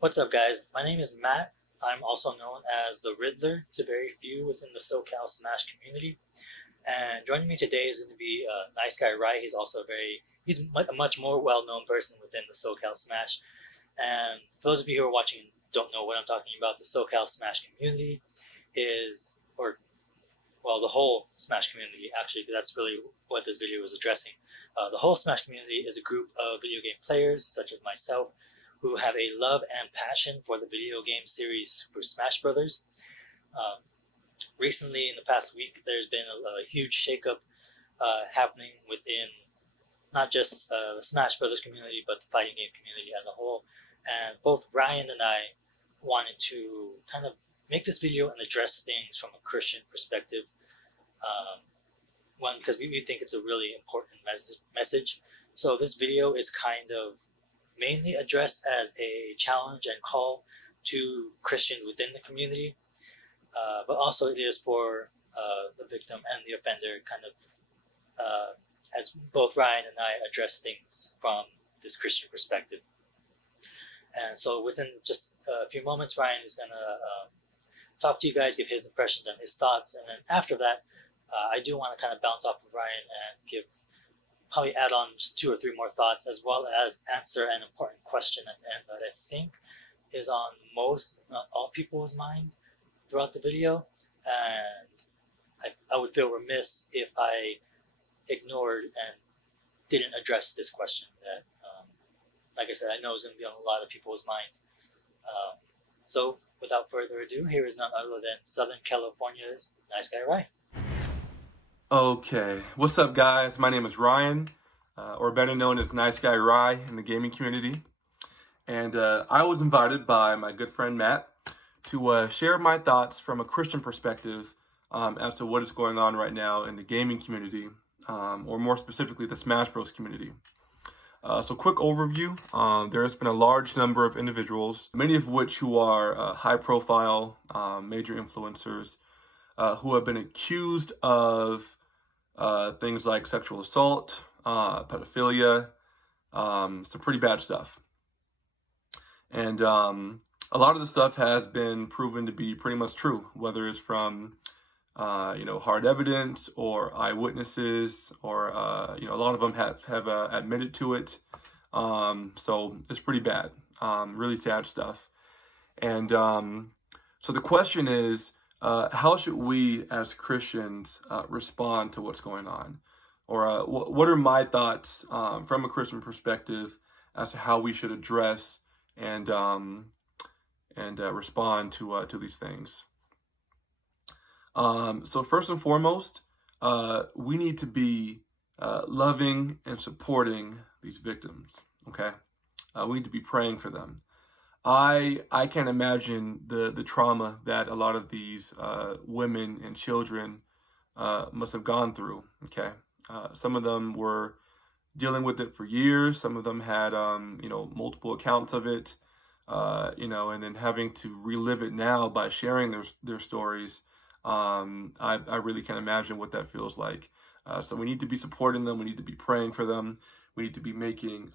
What's up, guys? My name is Matt. I'm also known as the Riddler to very few within the SoCal Smash community. And joining me today is going to be NiceGuyRy. He's a much more well-known person within the SoCal Smash. And for those of you who are watching and don't know what I'm talking about, the SoCal Smash community is, well, the whole Smash community, actually, because that's really what this video is addressing. The whole Smash community is a group of video game players, such as myself, who have a love and passion for the video game series Super Smash Bros. Um, Recently, in the past week, there's been a huge shakeup happening within not just the Smash Bros. Community, but the fighting game community as a whole. And both Ryan and I wanted to kind of make this video and address things from a Christian perspective. One, because we think it's a really important message. So this video is kind of mainly addressed as a challenge and call to Christians within the community, but also it is for the victim and the offender, kind of as both Ryan and I address things from this Christian perspective. And so within just a few moments, Ryan is going to talk to you guys, give his impressions and his thoughts, and then after that, I do want to kind of bounce off of Ryan and probably add on just two or three more thoughts, as well as answer an important question at the end that I think is on most, if not all, people's mind throughout the video. And I would feel remiss if I ignored and didn't address this question that, like I said, I know is going to be on a lot of people's minds. So without further ado, here is none other than Southern California's NiceGuyRy. Okay, what's up, guys? My name is Ryan, or better known as NiceGuyRy in the gaming community. And I was invited by my good friend Matt to share my thoughts from a Christian perspective as to what is going on right now in the gaming community, or more specifically, the Smash Bros. Community. So quick overview, there has been a large number of individuals, many of which who are high-profile, major influencers, who have been accused of things like sexual assault, pedophilia, some pretty bad stuff. And a lot of the stuff has been proven to be pretty much true, whether it's from, hard evidence or eyewitnesses, or, a lot of them have admitted to it. So it's pretty bad, really sad stuff. And so the question is, how should we as Christians respond to what's going on? Or what are my thoughts from a Christian perspective as to how we should address and respond to these things? So first and foremost, we need to be loving and supporting these victims, okay? We need to be praying for them. I can't imagine the trauma that a lot of these women and children must have gone through, okay? Some of them were dealing with it for years. Some of them had, multiple accounts of it, and then having to relive it now by sharing their stories. I really can't imagine what that feels like. So we need to be supporting them. We need to be praying for them. We need to be making,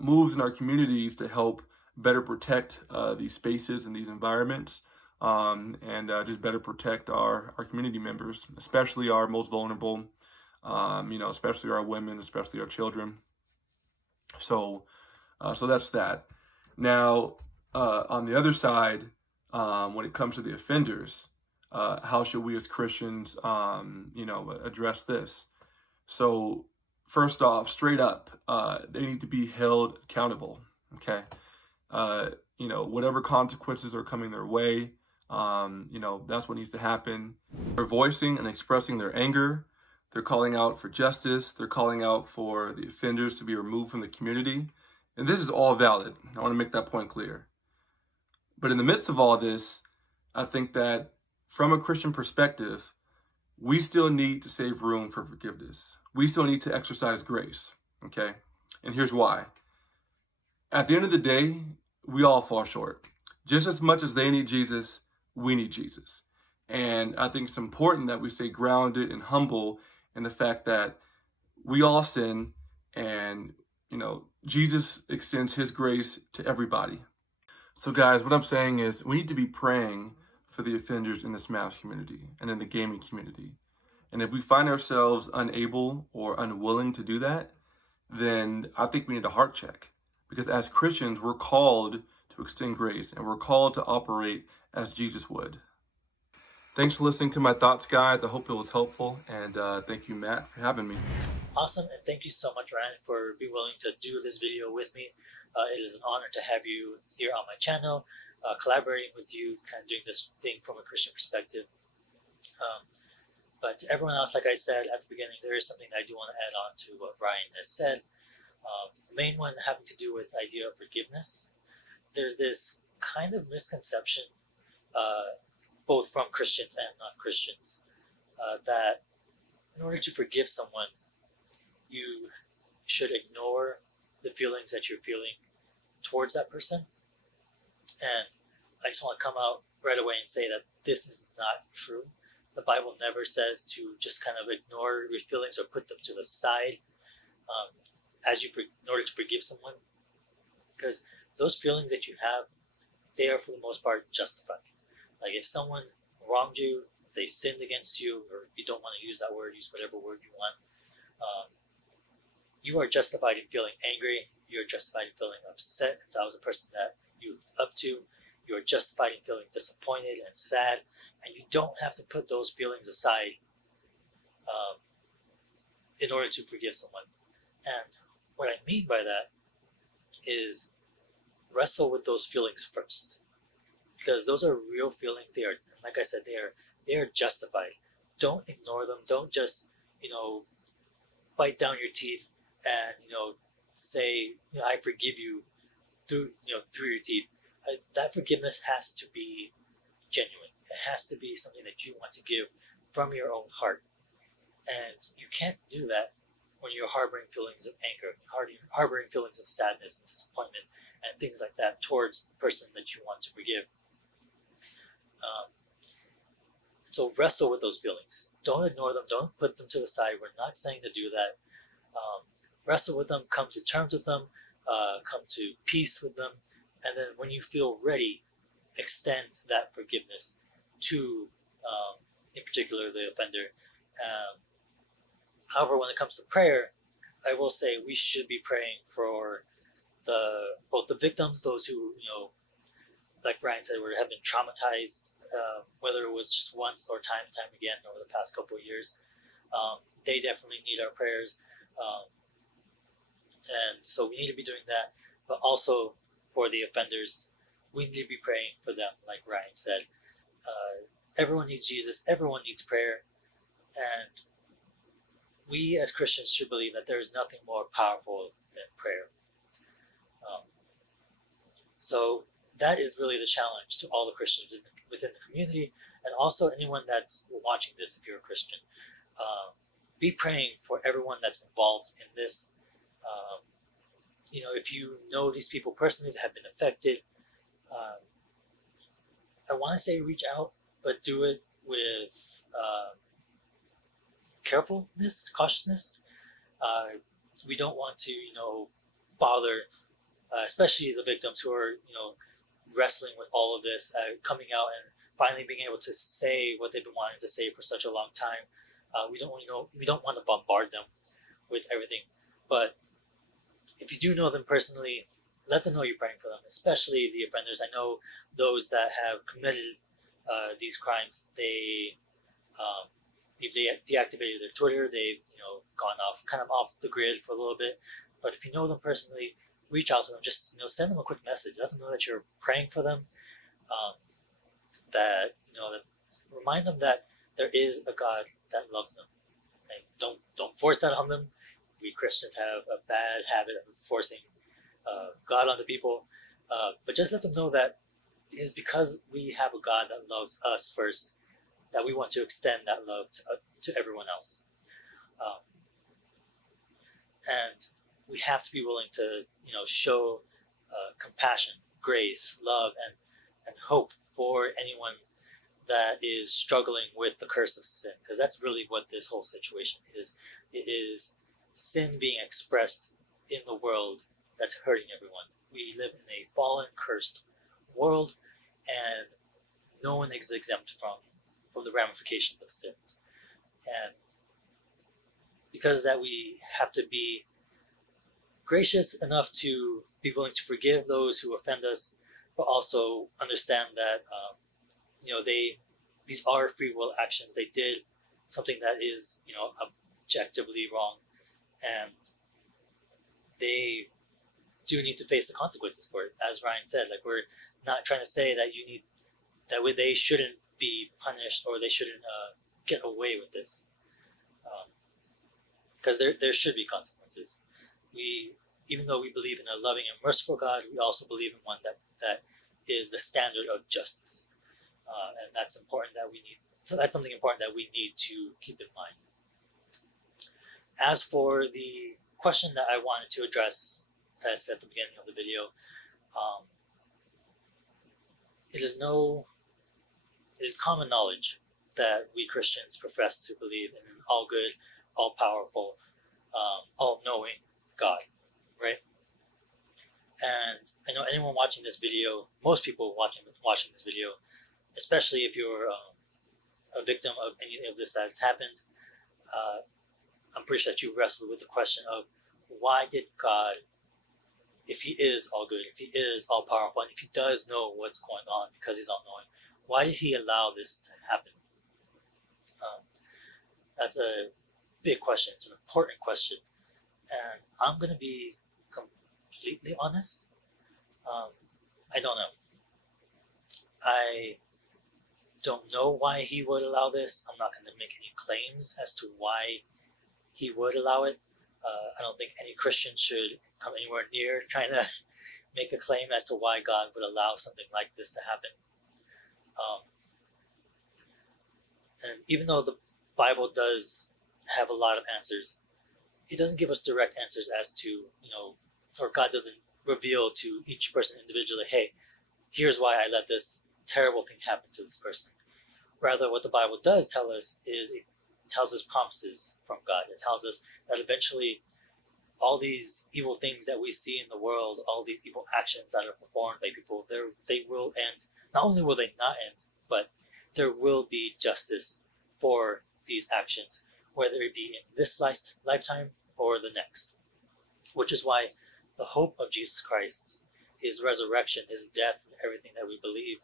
moves in our communities to help better protect these spaces and these environments, and just better protect our community members, especially our most vulnerable, especially our women, especially our children. So that's that. Now, on the other side, when it comes to the offenders, how should we as Christians, address this? So first off, straight up, they need to be held accountable, okay? Whatever consequences are coming their way, that's what needs to happen. They're voicing and expressing their anger. They're calling out for justice. They're calling out for the offenders to be removed from the community. And this is all valid. I want to make that point clear. But in the midst of all this, I think that from a Christian perspective, we still need to save room for forgiveness. We still need to exercise grace, okay? And here's why. At the end of the day, we all fall short. Just as much as they need Jesus, we need Jesus. And I think it's important that we stay grounded and humble in the fact that we all sin, and Jesus extends his grace to everybody. So guys, what I'm saying is we need to be praying for the offenders in the Smash community and in the gaming community. And if we find ourselves unable or unwilling to do that, then I think we need a heart check. Because as Christians, we're called to extend grace and we're called to operate as Jesus would. Thanks for listening to my thoughts, guys. I hope it was helpful. And thank you, Matt, for having me. Awesome, and thank you so much, Ryan, for being willing to do this video with me. It is an honor to have you here on my channel, collaborating with you, kind of doing this thing from a Christian perspective. But to everyone else, like I said at the beginning, there is something that I do want to add on to what Ryan has said. The main one having to do with the idea of forgiveness. There's this kind of misconception, both from Christians and non-Christians, that in order to forgive someone, you should ignore the feelings that you're feeling towards that person. And I just want to come out right away and say that this is not true. The Bible never says to just kind of ignore your feelings or put them to the side in order to forgive someone. Because those feelings that you have, they are for the most part justified. Like if someone wronged you, they sinned against you, or if you don't want to use that word, use whatever word you want. You are justified in feeling angry. You are justified in feeling upset if that was a person that you looked up to. You are justified in feeling disappointed and sad, and you don't have to put those feelings aside in order to forgive someone. And what I mean by that is wrestle with those feelings first, because those are real feelings. They are, like I said, they are justified. Don't ignore them. Don't just bite down your teeth and say I forgive you through your teeth. That forgiveness has to be genuine. It has to be something that you want to give from your own heart, and you can't do that when you're harboring feelings of anger, harboring feelings of sadness and disappointment and things like that towards the person that you want to forgive. So wrestle with those feelings. Don't ignore them. Don't put them to the side. We're not saying to do that. Wrestle with them. Come to terms with them. Come to peace with them. And then when you feel ready, extend that forgiveness to, in particular, the offender. However, when it comes to prayer, I will say we should be praying for both the victims, those who, like Ryan said, have been traumatized, whether it was just once or time and time again over the past couple of years. They definitely need our prayers. And so we need to be doing that. But also for the offenders, we need to be praying for them, like Ryan said. Everyone needs Jesus. Everyone needs prayer. And we as Christians should believe that there is nothing more powerful than prayer. So that is really the challenge to all the Christians within the community, and also anyone that's watching this if you're a Christian. Be praying for everyone that's involved in this. If you know these people personally that have been affected, I want to say reach out, but do it with carefulness, cautiousness. We don't want to, bother, especially the victims who are, wrestling with all of this, coming out and finally being able to say what they've been wanting to say for such a long time. We don't want to bombard them with everything. But if you do know them personally, let them know you're praying for them, especially the offenders. I know those that have committed these crimes. They've deactivated their Twitter. They've gone off the grid for a little bit. But if you know them personally, reach out to them. Just send them a quick message. Let them know that you're praying for them. That remind them that there is a God that loves them. And don't force that on them. We Christians have a bad habit of forcing God onto people. But just let them know that it is because we have a God that loves us first that we want to extend that love to everyone else. And we have to be willing to, show compassion, grace, love, and hope for anyone that is struggling with the curse of sin, because that's really what this whole situation is. It is sin being expressed in the world that's hurting everyone. We live in a fallen, cursed world, and no one is exempt from the ramifications of sin. And because of that, we have to be gracious enough to be willing to forgive those who offend us, but also understand that these are free will actions. They did something that is objectively wrong, and they do need to face the consequences for it. As Ryan said, like, we're not trying to say that they shouldn't be punished or they shouldn't get away with this, because there should be consequences. Even though we believe in a loving and merciful God, we also believe in one that is the standard of justice, and that's important that we need. So that's something important that we need to keep in mind. As for the question that I wanted to address, that I said at the beginning of the video, it is common knowledge that we Christians profess to believe in an all-good, all-powerful, all-knowing God, right? And I know anyone watching this video, most people watching this video, especially if you're a victim of anything of this that has happened, I'm pretty sure that you've wrestled with the question of, why did God, if he is all good, if he is all powerful, and if he does know what's going on because he's all knowing, why did he allow this to happen? That's a big question. It's an important question. And I'm going to be completely honest. I don't know. I don't know why he would allow this. I'm not going to make any claims as to why he would allow it. I don't think any Christian should come anywhere near trying to make a claim as to why God would allow something like this to happen. And even though the Bible does have a lot of answers, it doesn't give us direct answers as to, or God doesn't reveal to each person individually, hey, here's why I let this terrible thing happen to this person. Rather, what the Bible does tell us is it tells us promises from God. It tells us that eventually all these evil things that we see in the world, all these evil actions that are performed by people, they will end. Not only will they not end, but there will be justice for these actions, whether it be in this lifetime or the next. Which is why the hope of Jesus Christ, his resurrection, his death, and everything that we believe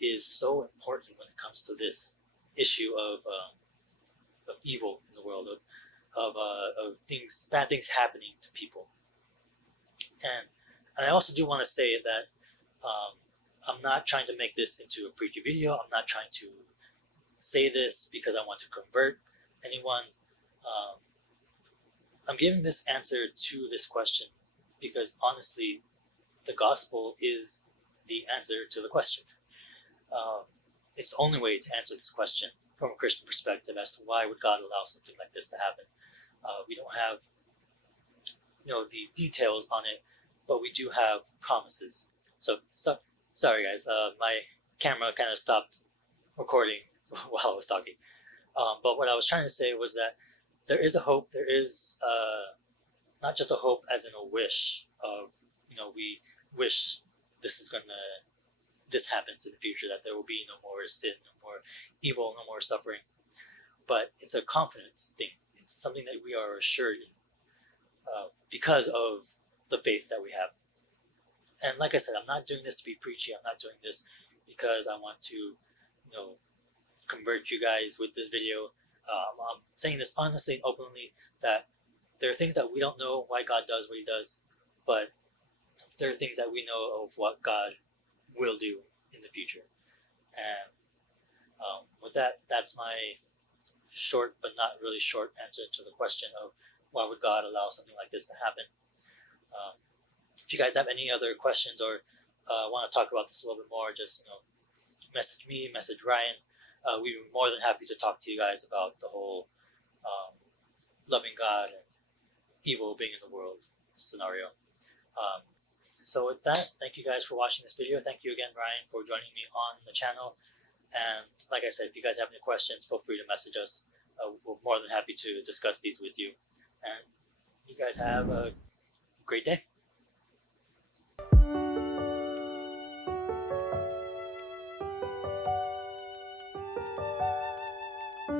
is so important when it comes to this issue of evil in the world, of things, bad things happening to people. And I also do want to say that I'm not trying to make this into a preachy video. I'm not trying to say this because I want to convert anyone. I'm giving this answer to this question because honestly, the gospel is the answer to the question. It's the only way to answer this question from a Christian perspective as to why would God allow something like this to happen. We don't have the details on it, but we do have promises. So sorry guys, my camera kind of stopped recording while I was talking. But what I was trying to say was that there is a hope. There is not just a hope as in a wish of, we wish this happens in the future, that there will be no more sin, no more evil, no more suffering. But it's a confidence thing. It's something that we are assured in because of the faith that we have. And like I said, I'm not doing this to be preachy. I'm not doing this because I want to, convert you guys with this video. I'm saying this honestly and openly, that there are things that we don't know why God does what he does, but there are things that we know of what God will do in the future. And with that, that's my short but not really short answer to the question of why would God allow something like this to happen. If you guys have any other questions or want to talk about this a little bit more, just message me, message Ryan. We'd be more than happy to talk to you guys about the whole loving God and evil being in the world scenario. So with that, thank you guys for watching this video. Thank you again, Ryan, for joining me on the channel. And like I said, if you guys have any questions, feel free to message us. We're more than happy to discuss these with you. And you guys have a great day.